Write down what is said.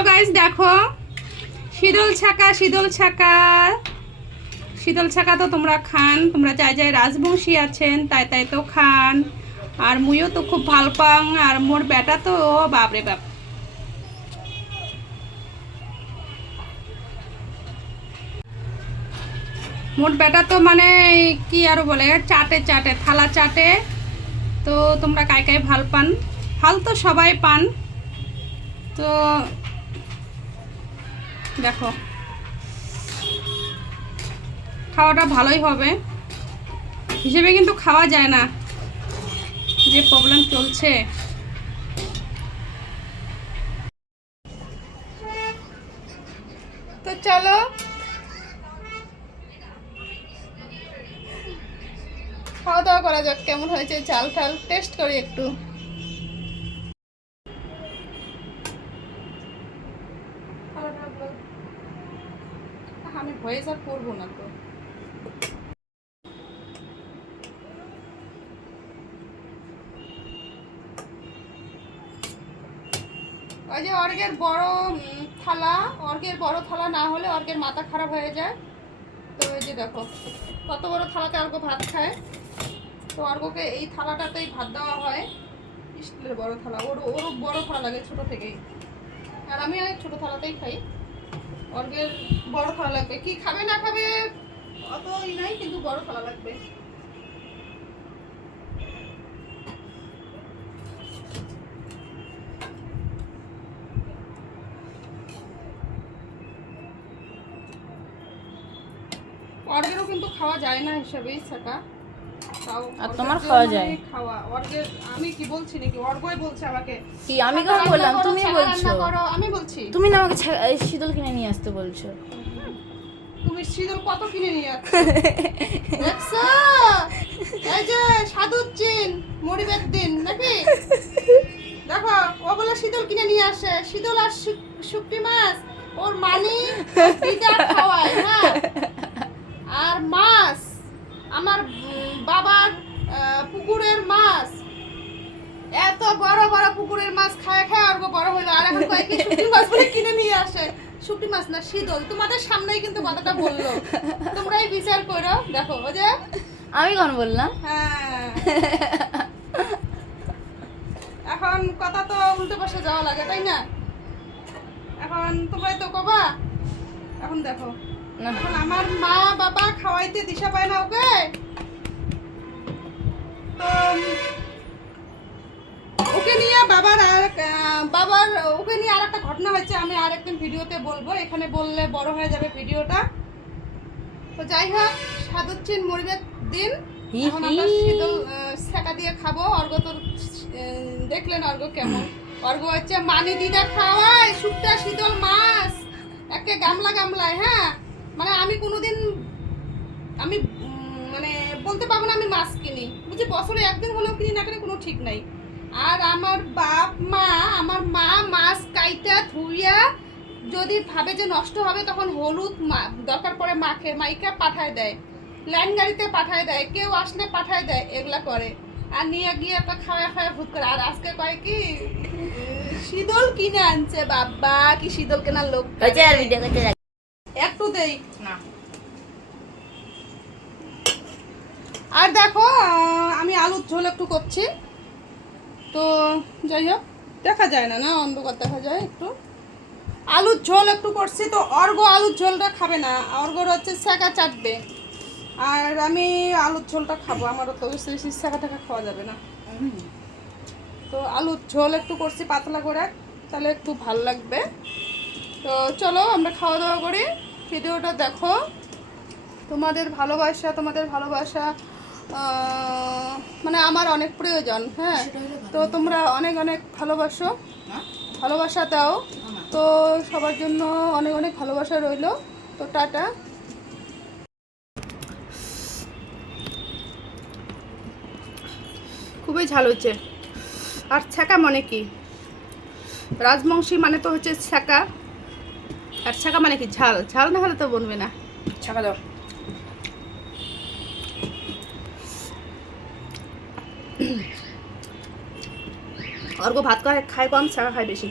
Hello guys, দেখো শীতল ছাকা তো তোমরা খান, তোমরা যাই রাজবংশী আছেন তাই তো খান। আর মুইও তো খুব ভাল পাং। আর মোর বেটা তো বাপরে বাপ, মোর বেটা তো মানে কি আর বলে, চাটে থালা চাটে। তো তোমরা কাই ভাল পান? ভাল তো সবাই পান। তো দেখো খাওয়াটা ভালোই হবে হিসেবে, কিন্তু খাওয়া যায় না, যে প্রবলেম চলছে। তো চলো খাওয়া দাওয়া করা যাক। কেমন হয়েছে চাল ঠাল টেস্ট করি একটু। আমি ভয়েস আর করবো না তো। ওই যে অর্গের বড় থালা না হলে অর্গের মাথা খারাপ হয়ে যায়। তো ওই যে দেখো কত বড় থালাতে অর্গ ভাত খায়। তো অর্গকে এই থালাটাতেই ভাত দেওয়া হয়, স্টিলের বড় থালা। ওর বড় থালা লাগে ছোট থেকেই, আর আমি ছোট থালাতেই খাই। অর্গের বড় থালা লাগবে, কি খাবে না খাবে অত নাই, কিন্তু বড় থালা লাগবে। অর্গেরও কিন্তু খাওয়া যায় না হিসাবেই ছাকা, তাও আর তোমার খাওয়া যায়। খাওয়া অর্গের আমি কি বলছি নাকি? অর্গই বলছে আমাকে। কি আমি কখন বললাম? তুমি বলছো। আমি বলছি তুমি না আমাকে শীতল কিনে নিয়ে আসতে বলছো। তুমি শীতল কত কিনে নিয়ে আসছো দেখছো? এই যে সাদুজ্জিন মরিবের দিন নাকি, দেখো ও বলে শীতল কিনে নিয়ে আসে। শীতল আর শুকটি মাছ ওর মানি দিদা খাওয়ায়। হ্যাঁ, আর মাছ আমার বাবার পুকুরের মাছ, এত বড় বড় পুকুরের মাছ খায় আর বড় হলো। আর এখন কয়েক শুকটি মাছ বলে কিনে নিয়ে আসে। শুকটি মাছ না, শীতল। তোমাদের সামনেই কিন্তু কথাটা বললো, তোমরাই বিচার করো। দেখো ও যে আমি কখন বললাম? হ্যাঁ, এখন কথা তো উল্টো পাশে যাওয়া লাগে, তাই না? এখন তোমরাই তো কবা। এখন দেখো এখন আমার মা বাবা খাওয়াইতে দিশা পায় না ওকে। তো ওকে নিয়ে বাবার ওকে নিয়ে আর একটা ঘটনা হয়েছে, আমি আর একদিন ভিডিওতে বলবো, এখানে বললে বড় হয়ে যাবে ভিডিওটা। তো যাই হোক, সাদুচ্ছিন মরিবের দিন এখন আমরা শীতল ছেঁকা দিয়ে খাবো। অর্ঘ তো দেখলেন অর্ঘ কেমন। অর্ঘ হচ্ছে মানি দিদা খাওয়ায় শুকটা শীতল মাছ একে গামলায়। হ্যাঁ, মানে আমি কোনোদিন আমি মানে বলতে পারবো না আমি মাছ কিনি, বুঝি বছরে একদিন হলেও কিনি না, কেন কোনো ঠিক নাই। আর আমার আমার মা মাছ কাইটা ধুইয়া যদি ভাবে যে নষ্ট হবে, তখন হলুদ দরকার পড়ে মাইকা পাঠায় দেয়, লাইন গাড়িতে পাঠায় দেয়, কেউ আসলে পাঠায় দেয়, এগুলা করে। আর নিয়ে গিয়ে তো খাওয়া ভূত করে। আর আজকে কয় কি শীতল কিনে আনছে। বাবা কি শীতল কেনার লোক, একটু দেই না। আর দেখো আমি আলুর ঝোল একটু করছি। তো যাই হোক, দেখা যায় না অন্ধকার দেখা যায় একটু। আলুর ঝোল একটু করছি। তো অর্ঘ আলুর ঝোলটা খাবে না, অর্ঘর হচ্ছে ছেঁকা চাটবে, আর আমি আলুর ঝোলটা খাবো। আমারও তো বেশি ছেঁকা টাকা খাওয়া যাবে না। তো আলুর ঝোল একটু করছি পাতলা করে, তাহলে একটু ভাল লাগবে। তো চলো আমরা খাওয়া দাওয়া করি। ভিডিওটা দেখো, তোমাদের ভালোবাসা মানে আমার অনেক প্রয়োজন। হ্যাঁ, তো তোমরা অনেক ভালোবাসা দাও। তো সবার জন্য অনেক ভালোবাসা রইলো। তো টাটা। খুবই ঝাল হচ্ছে। আর ছ্যাঁকা মানে কি? রাজবংশী মানে তো হচ্ছে ছ্যাঁকা, আর ছ্যাঁকা মানে কি? ঝাল না হলে তো বলবে না। ছ্যাঁকা দাও। অর্ঘ ভাত খায় কম, ছ্যাঁকা খায় বেশি।